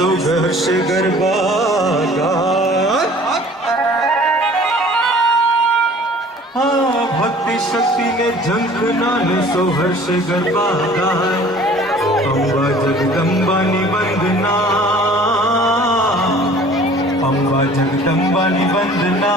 सुघर्ष गरबा गाय। हाँ भक्ति शक्ति ने झंखना ने सुहर्ष गरबा गाय। अम्बा जगदम्बा निबंधना, अम्बा जगदम्बा निबंधना।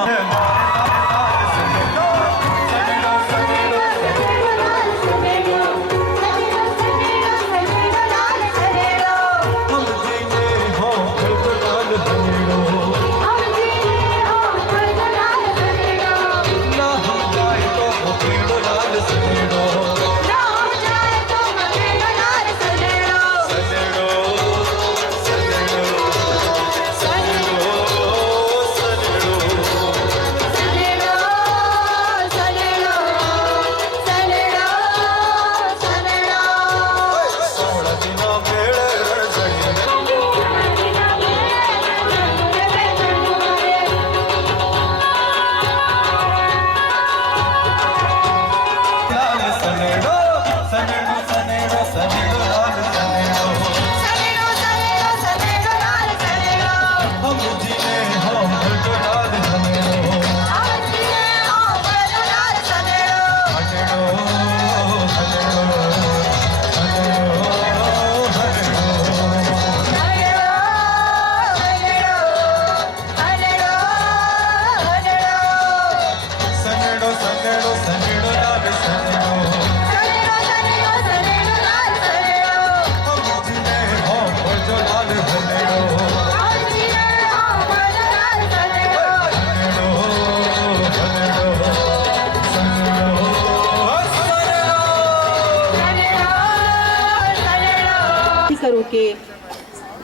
કરું કે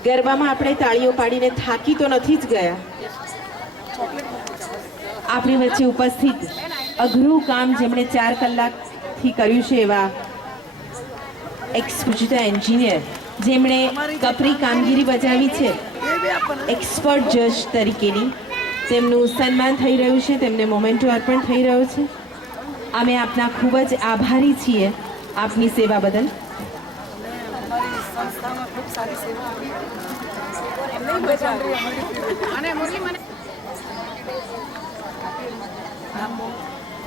ગરબામાં આપણે તાળીઓ પાડીને થાકી તો નથી જ ગયા. આપણી વચ્ચે ઉપસ્થિત અઘરું કામ જેમણે 4 કલાકથી કર્યું છે એવા એક્સપોઝિટર એન્જિનિયર જેમણે કપરી કામગીરી બજાવી છે, એક્સપર્ટ જજ તરીકેની, તેમનું સન્માન થઈ રહ્યું છે, તેમને મોમેન્ટો અર્પણ થઈ રહ્યો છે. અમે આપના ખૂબ જ આભારી છીએ આપની સેવા બદલ.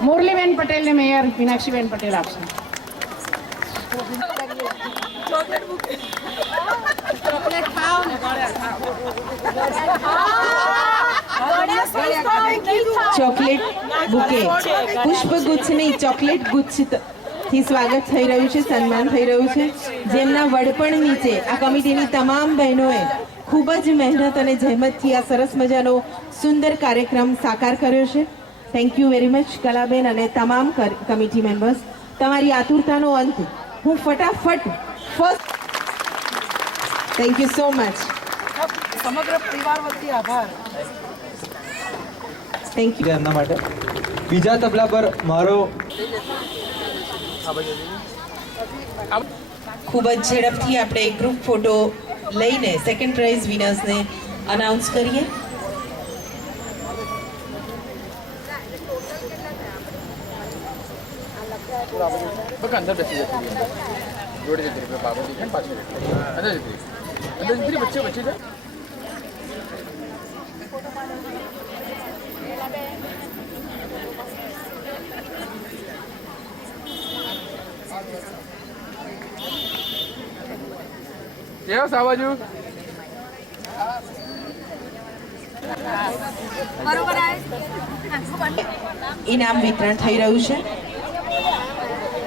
मुरलीबेन पटेल ने मेयर मीनाक्षीबेन पटेल आपसे ચોકલેટ બુકે, પુષ્પગુચ્છ નહીં ચોકલેટ ગુચ્છ થી સ્વાગત થઈ રહ્યું છે, સન્માન થઈ રહ્યું છે. જેમના વડપણ નીચે આ કમિટીની તમામ બહેનોએ ખૂબ જ મહેનત અને જહેમતથી આ સરસ મજાનો સુંદર કાર્યક્રમ સાકાર કર્યો છે. થેન્ક યુ વેરી મચ કલાબેન અને તમામ કમિટી મેમ્બર્સ. તમારી આતુરતાનો અંત હું ફટાફટ first thank you so much. સમગ્ર પરિવાર વતી આભાર. Thank you. એમના માટે બીજા તબલા પર મારો ખૂબ જ ઝડપથી આપણે એક ગ્રુપ ફોટો લઈને સેકન્ડ પ્રાઇઝ વિનર્સને અનાઉન્સ કરીએ. अंदर बच्चे जोड़े देते रहे बाबा जी पास में अंदर अंदर बच्चे बच्चे जा ये सावाजू बरोबर आहे. ઇનામ વિતરણ થઈ રહ્યું છે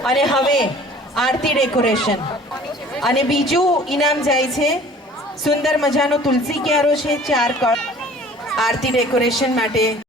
અને હવે આરતી ડેકોરેશન અને બીજું ઇનામ જાય છે સુંદર મજાનો તુલસી ક્યારો છે 4 કળ આરતી ડેકોરેશન માટે.